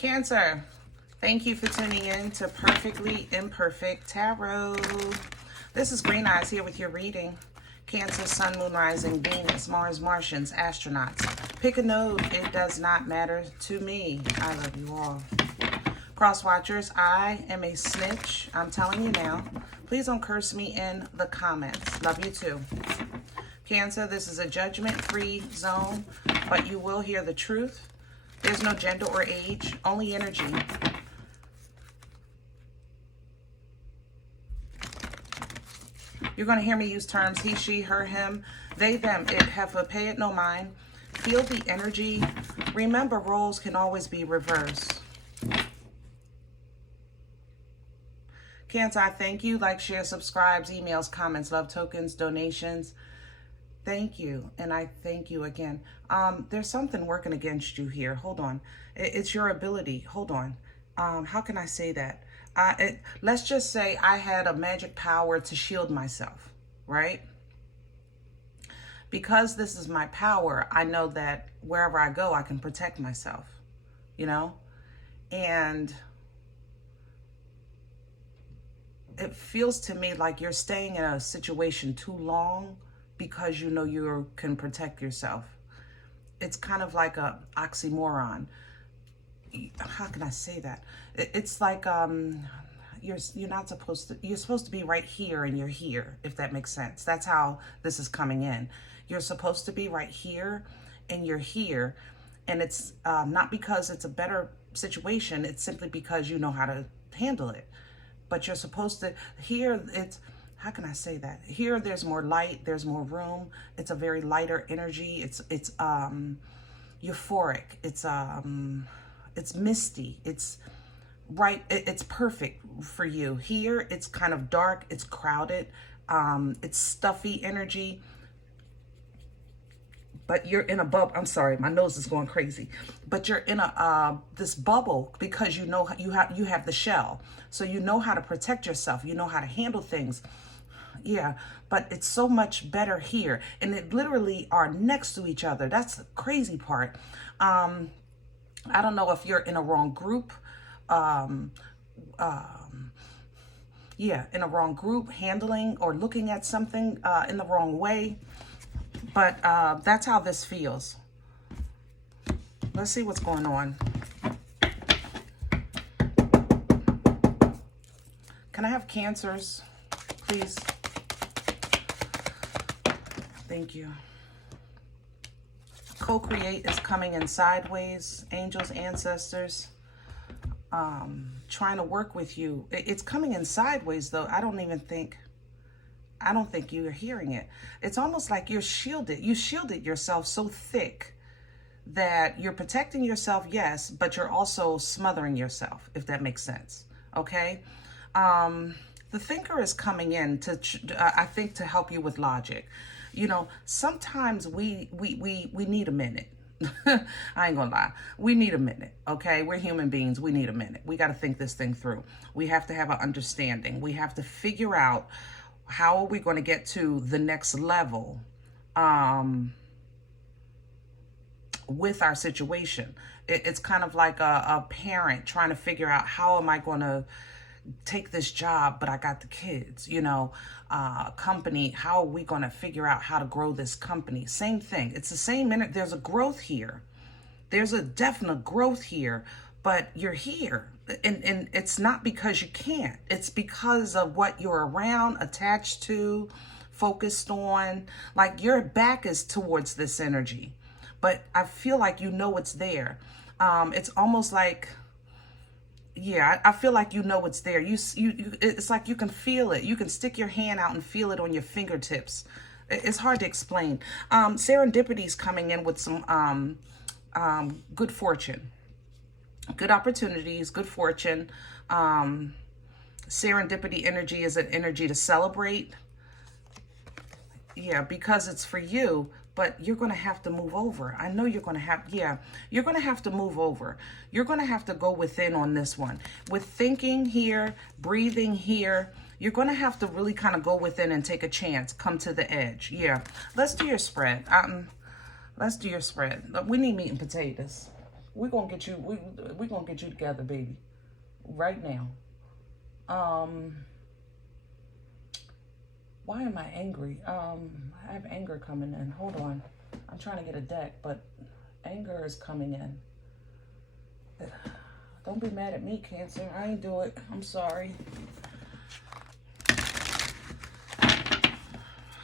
Cancer, thank you for tuning in to Perfectly Imperfect Tarot. This is Green Eyes here with your reading. Cancer, Sun, Moon, Rising, Venus, Mars, Martians, astronauts. Pick a node. It does not matter to me. I love you all. Cross watchers, I am a snitch. I'm telling you now. Please don't curse me in the comments. Love you too. Cancer, this is a judgment-free zone, but you will hear the truth. There's no gender or age, only energy. You're going to hear me use terms he, she, her, him, they, them, it, heifer, pay it no mind. Feel the energy. Remember, roles can always be reversed. Cancer, I thank you. Like, share, subscribes, emails, comments, love tokens, donations. Thank you. And I thank you again. There's something working against you here. Hold on. It's your ability. Hold on. How can I say that? Let's just say I had a magic power to shield myself, right? Because this is my power, I know that wherever I go, I can protect myself, you know? And it feels to me like you're staying in a situation too long because you know you can protect yourself. It's kind of like a oxymoron. How can I say that? It's like you're not supposed to. You're supposed to be right here, and you're here. If that makes sense. That's how this is coming in. You're supposed to be right here, and you're here, and it's not because it's a better situation. It's simply because you know how to handle it. But you're supposed to. Here, it's. How can I say that? Here, there's more light, there's more room. It's a very lighter energy. It's euphoric. It's misty. It's right. It's perfect for you. Here, it's kind of dark. It's crowded. It's stuffy energy. But you're in a bubble. I'm sorry, my nose is going crazy. But you're in a this bubble because you know you have the shell, so you know how to protect yourself. You know how to handle things. Yeah, but it's so much better here, and it literally are next to each other. That's the crazy part. I don't know if you're in a wrong group. Yeah, in a wrong group, handling or looking at something in the wrong way. But that's how this feels. Let's see what's going on. Can I have Cancers, please? Thank you. Co-create is coming in sideways. Angels, ancestors, trying to work with you. It's coming in sideways, though. I don't think you're hearing it. It's almost like you're shielded. You shielded yourself so thick that you're protecting yourself, yes, but you're also smothering yourself, if that makes sense. Okay? The thinker is coming in to, I think, to help you with logic. You know, sometimes we need a minute. I ain't gonna lie. We need a minute, okay? We're human beings. We need a minute. We got to think this thing through. We have to have an understanding. We have to figure out how are we going to get to the next level with our situation. It's kind of like a parent trying to figure out how am I going to take this job, but I got the kids, you know, company. How are we going to figure out how to grow this company? Same thing. It's the same. There's a growth here. There's a definite growth here, but you're here. And it's not because you can't. It's because of what you're around, attached to, focused on. Like your back is towards this energy, but I feel like you know it's there. It's almost like, yeah, I feel like you know it's there. It's like you can feel it. You can stick your hand out and feel it on your fingertips. It's hard to explain. Serendipity is coming in with some good fortune. Good opportunities, good fortune. Serendipity energy is an energy to celebrate. Yeah, because it's for you, but you're going to have to move over. I know you're going to have, yeah, you're going to have to move over. You're going to have to go within on this one. With thinking here, breathing here, you're going to have to really kind of go within and take a chance, come to the edge. Yeah, let's do your spread. Let's do your spread. We need meat and potatoes. We're gonna get you. We're gonna get you together, baby, right now. Why am I angry? I have anger coming in. Hold on. I'm trying to get a deck, but anger is coming in. Don't be mad at me, Cancer. I ain't do it. I'm sorry.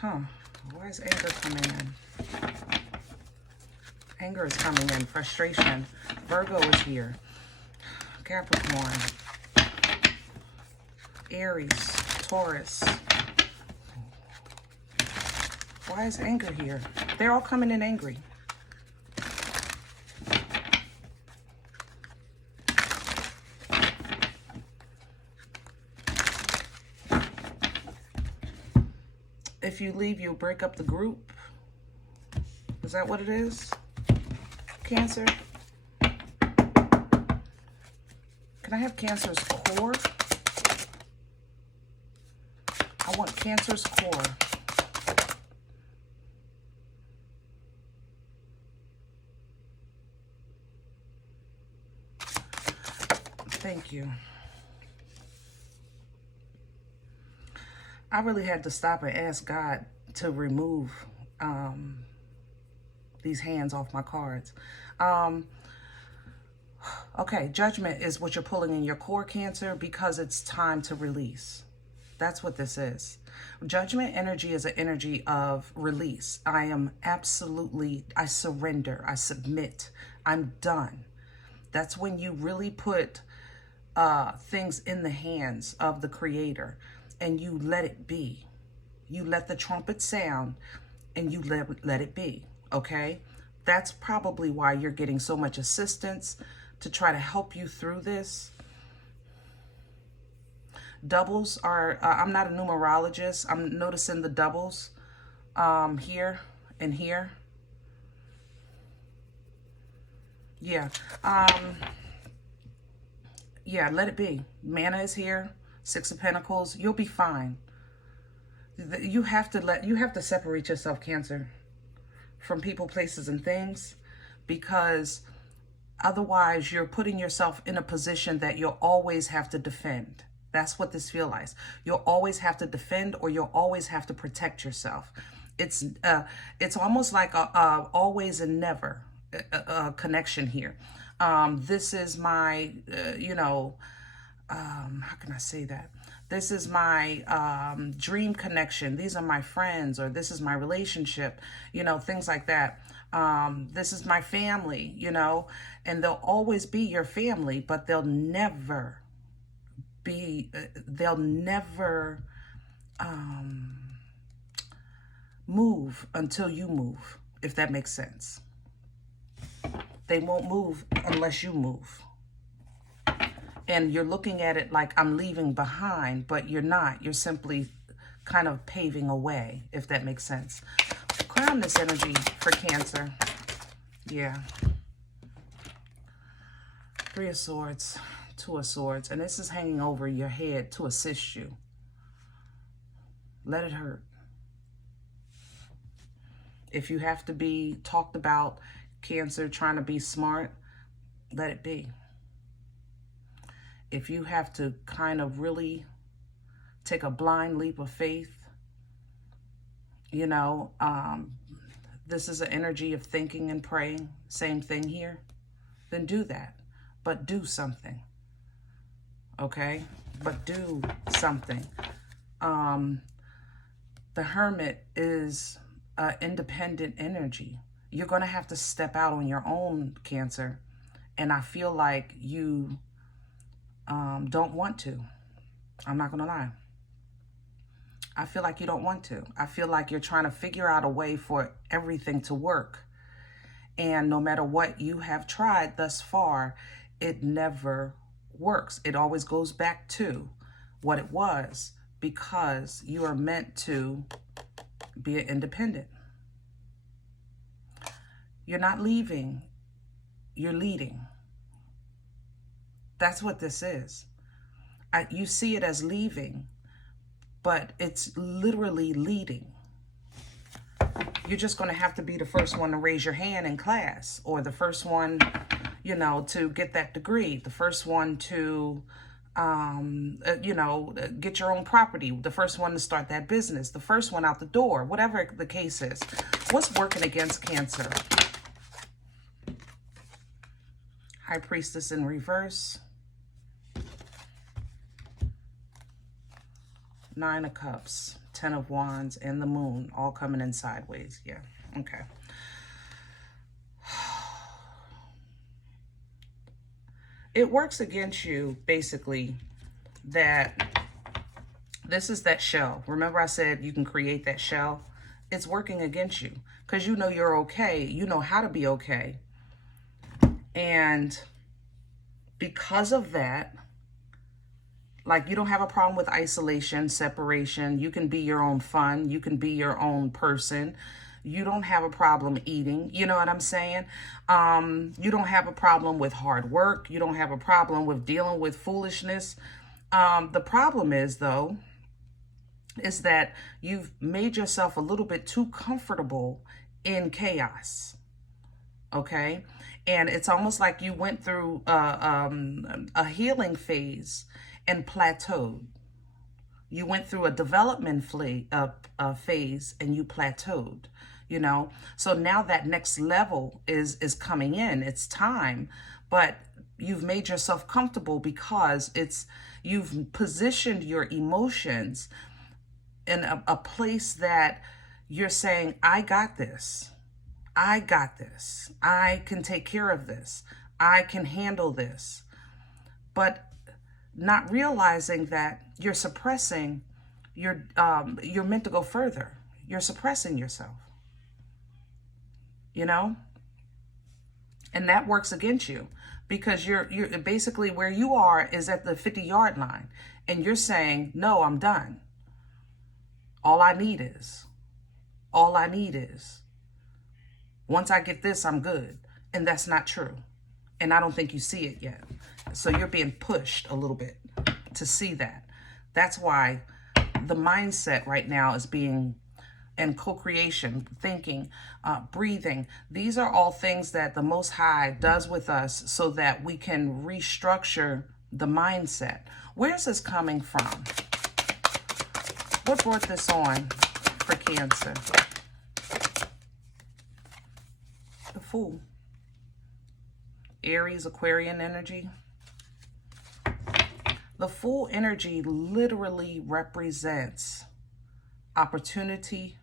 Huh. Why is anger coming in? Anger is coming in. Frustration. Virgo is here. Capricorn. Aries. Taurus. Why is anger here? They're all coming in angry. If you leave, you'll break up the group. Is that what it is? Cancer? Can I have Cancer's core? I want Cancer's core. Thank you. I really had to stop and ask God to remove these hands off my cards. Okay, judgment is what you're pulling in your core, Cancer, because it's time to release. That's what this is. Judgment energy is an energy of release. I surrender, I submit, I'm done. That's when you really put things in the hands of the Creator and you let it be. You let the trumpet sound and you let it be, okay? That's probably why you're getting so much assistance to try to help you through this. Doubles are, I'm not a numerologist. I'm noticing the doubles here and here. Yeah. Yeah, let it be. Mana is here. Six of Pentacles. You'll be fine. You have to separate yourself, Cancer, from people, places, and things, because otherwise you're putting yourself in a position that you'll always have to defend. That's what this feels like. You'll always have to defend, or you'll always have to protect yourself. It's almost like a always and never connection here. This is my, how can I say that? This is my dream connection. These are my friends, or this is my relationship, things like that. This is my family, and they'll always be your family, but they'll never move until you move, if that makes sense. They won't move unless you move. And you're looking at it like I'm leaving behind, but you're not. You're simply kind of paving a way, if that makes sense. Crown this energy for Cancer. Yeah. Three of Swords, Two of Swords. And this is hanging over your head to assist you. Let it hurt. If you have to be talked about, Cancer, trying to be smart, let it be. If you have to kind of really take a blind leap of faith, this is an energy of thinking and praying, same thing here, then do that. But do something, okay? But do something. The Hermit is an independent energy. You're going to have to step out on your own, Cancer. And I feel like you don't want to. I'm not going to lie. I feel like you don't want to. I feel like you're trying to figure out a way for everything to work. And no matter what you have tried thus far, it never works. It always goes back to what it was, because you are meant to be an independent. You're not leaving, you're leading. That's what this is. You see it as leaving, but it's literally leading. You're just going to have to be the first one to raise your hand in class, or the first one, to get that degree. The first one to, get your own property. The first one to start that business. The first one out the door, whatever the case is. What's working against Cancer? High Priestess in reverse. Nine of Cups, Ten of Wands, and the Moon all coming in sideways. Yeah, okay. It works against you, basically, that this is that shell. Remember I said you can create that shell? It's working against you because you know you're okay. You know how to be okay. And because of that, like, you don't have a problem with isolation, separation. You can be your own fun. You can be your own person. You don't have a problem eating. You know what I'm saying? You don't have a problem with hard work. You don't have a problem with dealing with foolishness. The problem is, though, is that you've made yourself a little bit too comfortable in chaos. Okay? And it's almost like you went through a healing phase and plateaued. You went through a development phase and you plateaued. So now that next level is coming in. It's time, but you've made yourself comfortable because you've positioned your emotions in a place that you're saying, I got this. I got this. I can take care of this. I can handle this. But not realizing that you're suppressing, you're meant to go further. You're suppressing yourself. And that works against you because you're basically where you are is at the 50-yard line, and you're saying, no, I'm done. All I need is once I get this, I'm good. And that's not true. And I don't think you see it yet. So you're being pushed a little bit to see that. That's why the mindset right now is being, and co-creation, thinking, breathing. These are all things that the Most High does with us so that we can restructure the mindset. Where's this coming from? What brought this on for Cancer? The Fool. Aries, Aquarian energy. The Fool energy literally represents opportunity,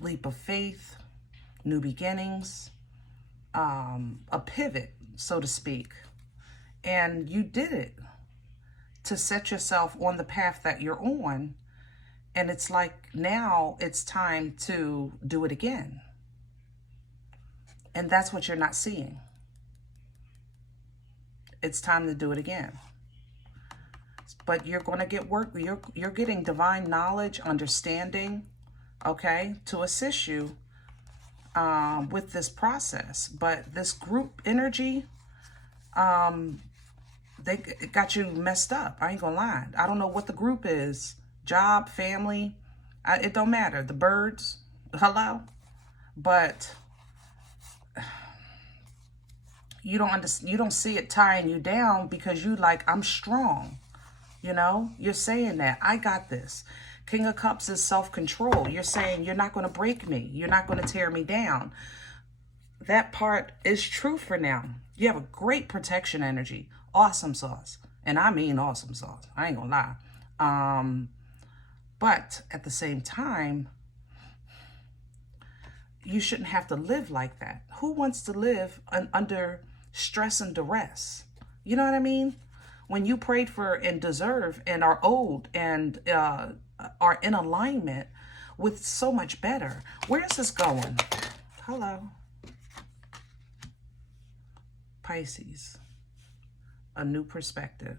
leap of faith, new beginnings, a pivot, so to speak. And you did it to set yourself on the path that you're on. And it's like now it's time to do it again. And that's what you're not seeing. It's time to do it again. But you're going to get work. You're getting divine knowledge, understanding, okay, to assist you with this process. But this group energy, they got you messed up. I ain't gonna lie. I don't know what the group is. Job, family, it don't matter. The birds, hello. But you don't see it tying you down because you like, I'm strong. You're saying that I got this. King of Cups is self-control. You're saying you're not going to break me. You're not going to tear me down. That part is true for now. You have a great protection energy. Awesome sauce. And I mean awesome sauce. I ain't going to lie. But at the same time, you shouldn't have to live like that. Who wants to live under stress and duress? You know what I mean? When you prayed for and deserve and are owed and are in alignment with so much better. Where's this going? Hello. Pisces. A new perspective.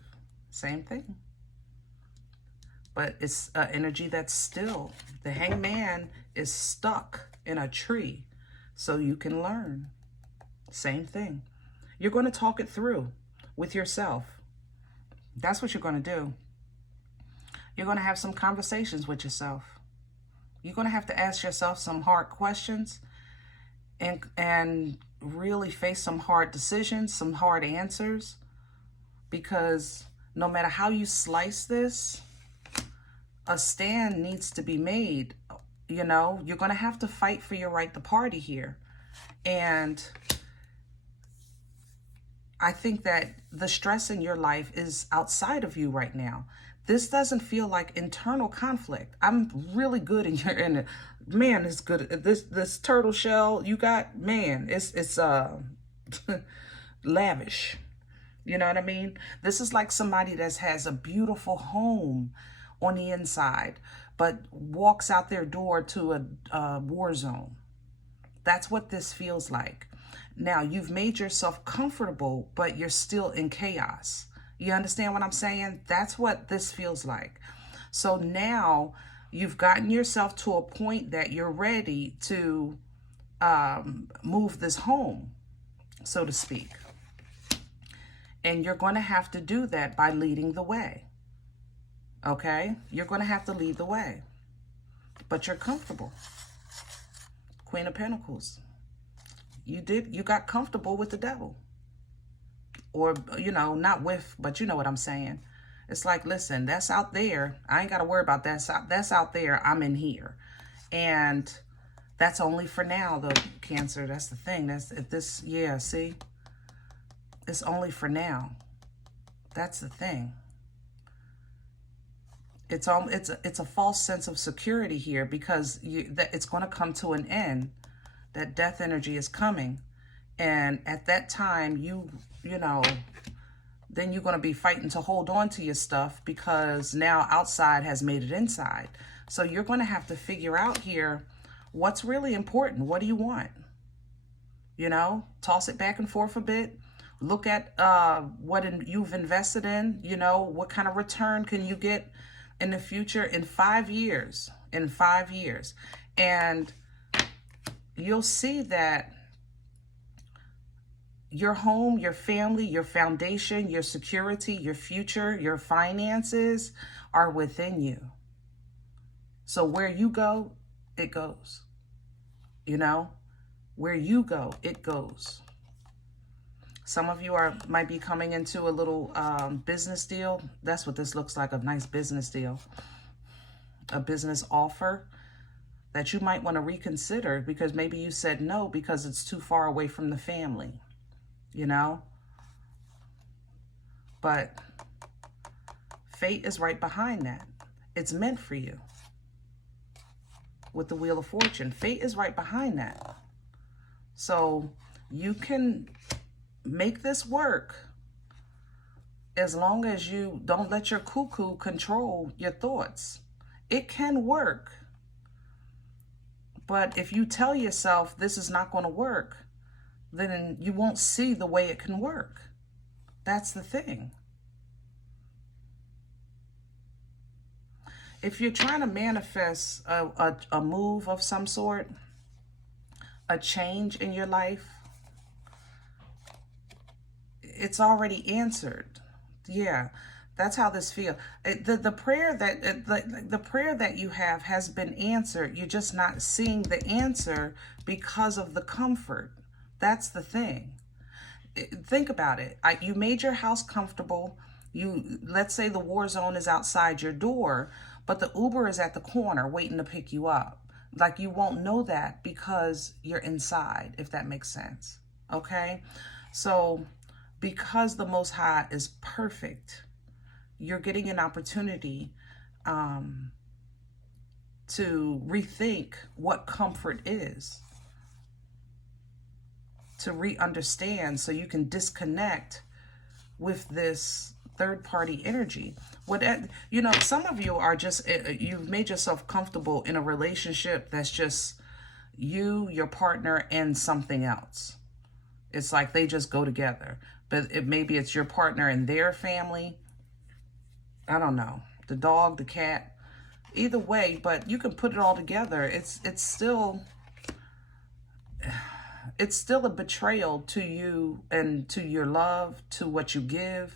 Same thing. But it's energy that's still. The hangman is stuck in a tree so you can learn. Same thing. You're going to talk it through with yourself. That's what you're going to do. You're going to have some conversations with yourself. You're going to have to ask yourself some hard questions. and really face some hard decisions, some hard answers, because no matter how you slice this, a stand needs to be made. You know, you're going to have to fight for your right to party here. And I think that the stress in your life is outside of you right now. This doesn't feel like internal conflict. I'm really good in your man, it's good. This turtle shell you got, man, it's lavish. You know what I mean? This is like somebody that has a beautiful home on the inside, but walks out their door to a war zone. That's what this feels like. Now, you've made yourself comfortable, but you're still in chaos. You understand what I'm saying? That's what this feels like. So now you've gotten yourself to a point that you're ready to move this home, so to speak. And you're going to have to do that by leading the way. Okay? You're going to have to lead the way. But you're comfortable. Queen of Pentacles. You got comfortable with the devil. Or, you know, not with, but you know what I'm saying. It's like, listen, that's out there. I ain't got to worry about that. That's out there. I'm in here. And that's only for now, though, Cancer. That's the thing. That's if this, yeah, see? It's only for now. That's the thing. It's a false sense of security here, because it's going to come to an end. That death energy is coming. And at that time, you know, then you're going to be fighting to hold on to your stuff, because now outside has made it inside. So you're going to have to figure out here what's really important. What do you want? You know, toss it back and forth a bit. Look at what you've invested in. You know, what kind of return can you get in the future in 5 years? In 5 years. And you'll see that your home, your family, your foundation, your security, your future, your finances are within you. So where you go, it goes. You know, where you go, it goes. Some of you might be coming into a little business deal. That's what this looks like, a nice business deal. A business offer that you might want to reconsider, because maybe you said no because it's too far away from the family, you know? But fate is right behind that. It's meant for you. With the Wheel of Fortune, fate is right behind that. So you can make this work as long as you don't let your cuckoo control your thoughts. It can work. But if you tell yourself this is not going to work, then you won't see the way it can work. That's the thing. If you're trying to manifest a move of some sort, a change in your life, it's already answered. Yeah, that's how this feels. The prayer that you have has been answered. You're just not seeing the answer because of the comfort. That's the thing. Think about it. You made your house comfortable. Let's say the war zone is outside your door, but the Uber is at the corner waiting to pick you up. Like, you won't know that because you're inside, if that makes sense. Okay? So because the Most High is perfect, you're getting an opportunity to rethink what comfort is, to re-understand, so you can disconnect with this third-party energy. You know, some of you are just, you've made yourself comfortable in a relationship that's just you, your partner, and something else. It's like they just go together. But maybe it's your partner and their family. I don't know. The dog, the cat. Either way, but you can put it all together. It's still a betrayal to you and to your love, to what you give,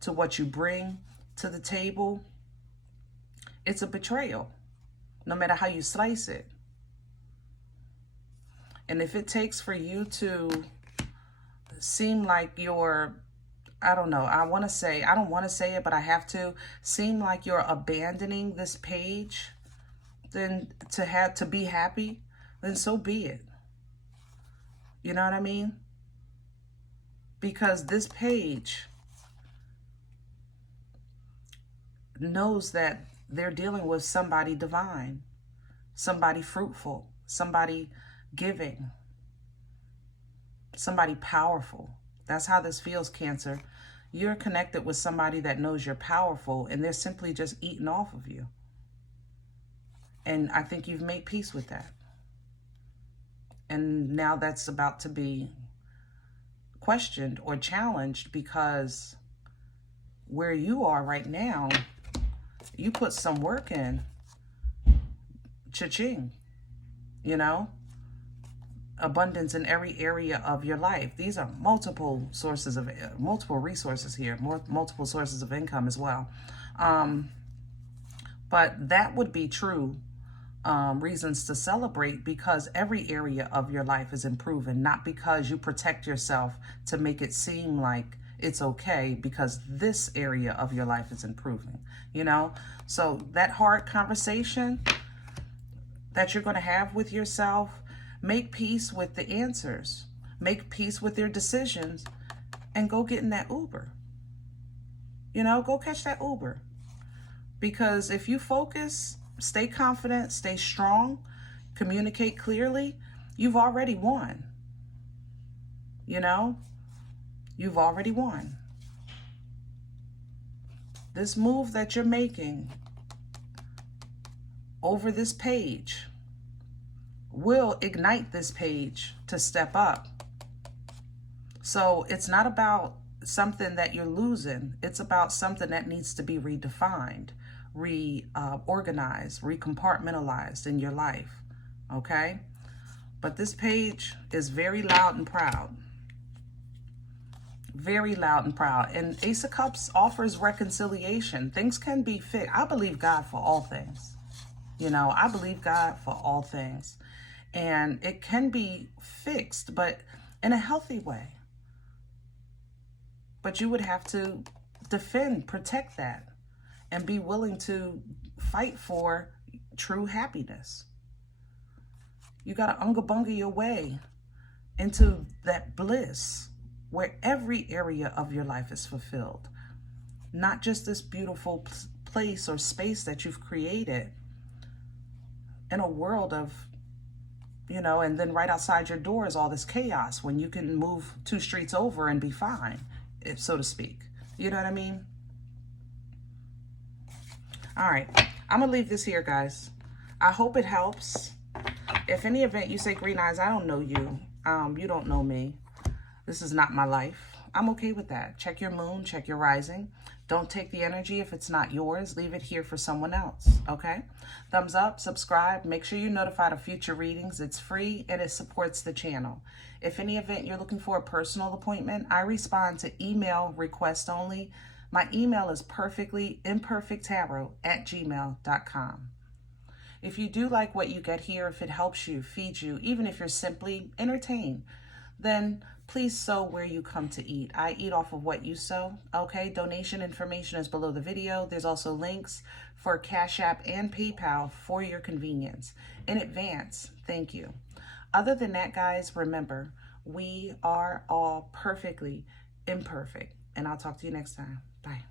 to what you bring to the table. It's a betrayal, no matter how you slice it. And if it takes for you to seem like you're, I don't know, I don't want to say it, but I have to, seem like you're abandoning this page, then to be happy, then so be it. You know what I mean? Because this page knows that they're dealing with somebody divine, somebody fruitful, somebody giving, somebody powerful. That's how this feels, Cancer. You're connected with somebody that knows you're powerful, and they're simply just eating off of you. And I think you've made peace with that. And now that's about to be questioned or challenged, because where you are right now, you put some work in. Cha-ching. You know? Abundance in every area of your life. These are multiple resources here, multiple sources of income as well. But that would be true reasons to celebrate, because every area of your life is improving, not because you protect yourself to make it seem like it's okay, because this area of your life is improving, you know? So that hard conversation that you're going to have with yourself, make peace with the answers, make peace with your decisions, and go get in that Uber. You know, go catch that Uber. Because if you focus, stay confident, stay strong, communicate clearly, you've already won. You know, you've already won. This move that you're making over this page will ignite this page to step up. So it's not about something that you're losing. It's about something that needs to be redefined, reorganized, recompartmentalized in your life. Okay? But this page is very loud and proud. Very loud and proud. And Ace of Cups offers reconciliation. Things can be fixed. I believe God for all things. You know, I believe God for all things. And it can be fixed, but in a healthy way. But you would have to defend, protect that, and be willing to fight for true happiness. You got to unga-bunga your way into that bliss where every area of your life is fulfilled. Not just this beautiful place or space that you've created in a world of, you know, and then right outside your door is all this chaos when you can move 2 streets over and be fine, if so to speak. You know what I mean? All right. I'm going to leave this here, guys. I hope it helps. If any event you say, Green Eyes, I don't know you. You don't know me. This is not my life. I'm okay with that. Check your moon, check your rising. Don't take the energy if it's not yours. Leave it here for someone else, okay? Thumbs up, subscribe. Make sure you're notified of future readings. It's free and it supports the channel. If any event you're looking for a personal appointment, I respond to email request only. My email is perfectlyimperfecttarot@gmail.com. If you do like what you get here, if it helps you, feeds you, even if you're simply entertained, then please sow where you come to eat. I eat off of what you sow, okay? Donation information is below the video. There's also links for CashApp and PayPal for your convenience. In advance, thank you. Other than that, guys, remember, we are all perfectly imperfect. And I'll talk to you next time. Bye.